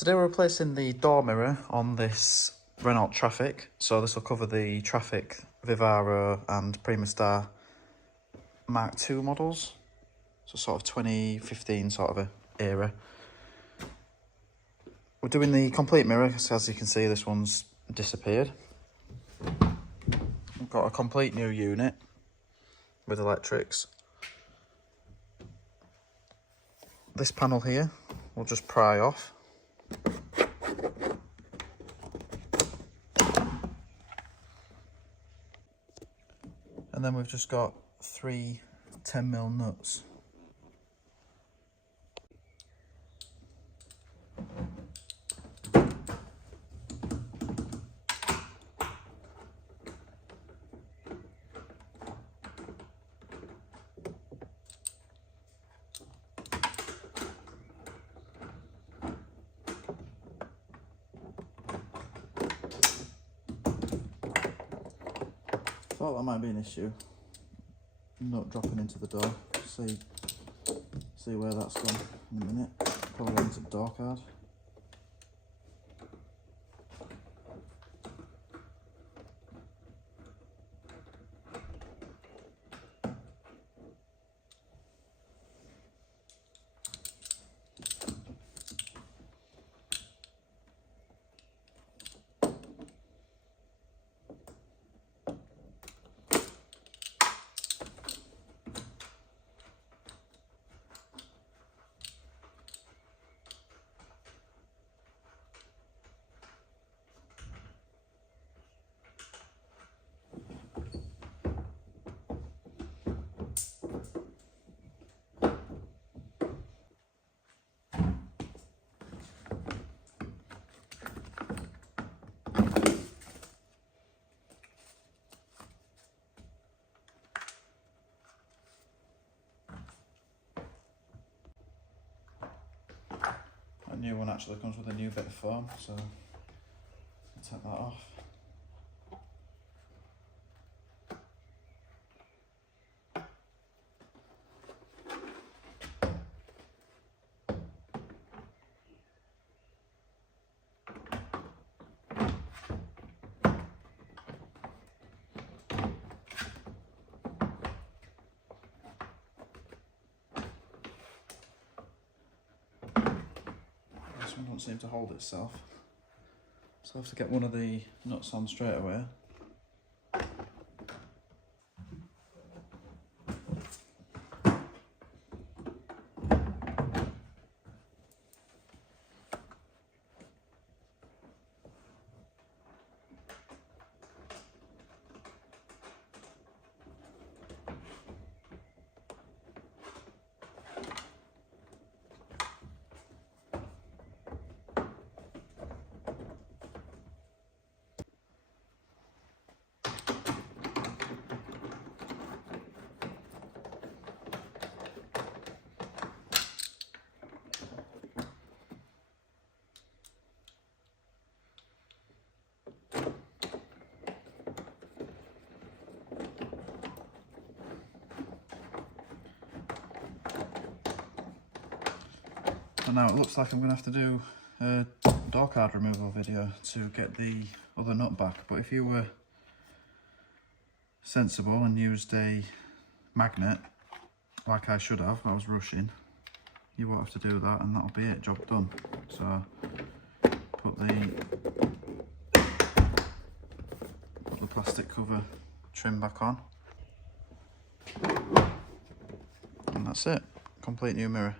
Today we're replacing the door mirror on this Renault Trafic. So this will cover the Trafic, Vivaro and Primastar Mark II models. So sort of 2015 sort of a era. We're doing the complete mirror, so as you can see this one's disappeared. We've got a complete new unit with electrics. This panel here will just pry off. And then we've just got three 10mm nuts. Thought that might be an issue. Nut dropping into the door. See where that's gone in a minute. Probably into the door card. A new one actually comes with a new bit of foam, so I'll take that off. This one don't seem to hold itself, so I have to get one of the nuts on straight away. And now it looks like I'm going to have to do a door card removal video to get the other nut back, but if you were sensible and used a magnet like I should have, I was rushing, you won't have to do that and that'll be it, job done. So put the plastic cover trim back on and that's it, complete new mirror.